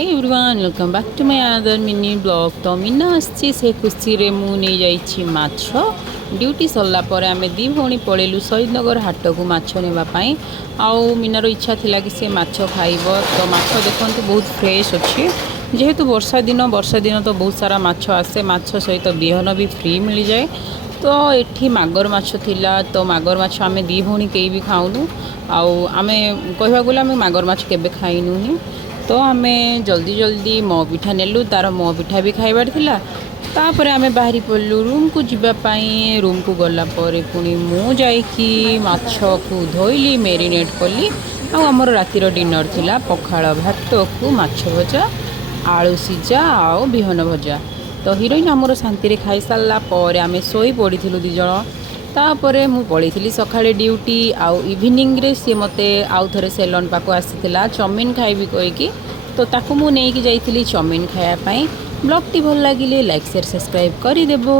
Hey everyone welcome back to my another mini blog. तो मीना आसी से खुशी रे मु नहीं जाइछि माछ ड्यूटी सरला पर आमे दी भौणी पळेलु शहीदनगर हाट को माछ नेबा पई। आउ मीनार इच्छा थिला कि से माछ खाइब। तो माछ देखंतु बहुत फ्रेश अछि जेहेतु वर्षा दिन तो बहुत सारा माछ आसे। माछ सहित बिहन भी फ्री मिल जाए। तो एठी मागर माछ थिला। तो मागर माछ आमे दी भौणी केई भी खाउनु। आउ आमे कहबा गला आमे मागर माछ केबे खाइनु नी। तो आमे जल्दी जल्दी मो पिठा नेलु तार मो पिठा भी खाइबार थिला। तापर आमे बाहरी पड़लु रूम को जीवा पाई। रूम को गला परे पुणी मु जाइकी माछ को धोइली मेरिनेट कली। आ हमर रातिर डिनर थिला पखाळ भात को माछ भजा आलू सिजा आ बिहन भजा। तो हिरोइन हमर शांति रे खाई सारला पर आमे सोई पड़िथिलु दी जण। तापरे मु पळीथिली सकाळे ड्यूटी आउ इवनिंग रे सी मते आउ थरे सेलून पाको आसीथिला चाउमिन खाइबी कहिकी। तो ताकू मु नेकी जाइथिली चाउमिन खाया पई। ब्लॉग टी भल लागिले लाइक शेयर सब्सक्राइब करि देबो।